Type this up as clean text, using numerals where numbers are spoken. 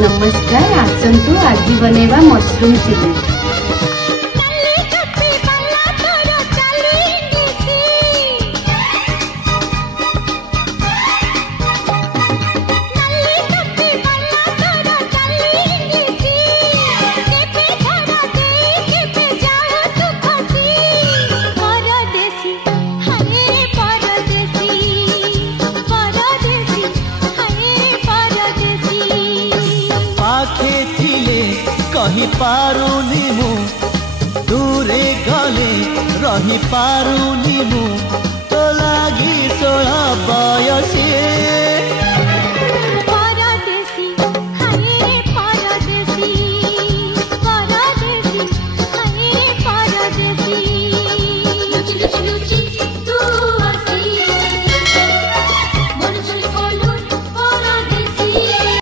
नमस्कार आसंतु आज बनेवा mushroom chilli. कही पारुनी मु दूरे गले रही पारुनी मु तो लागी 16 बयसे।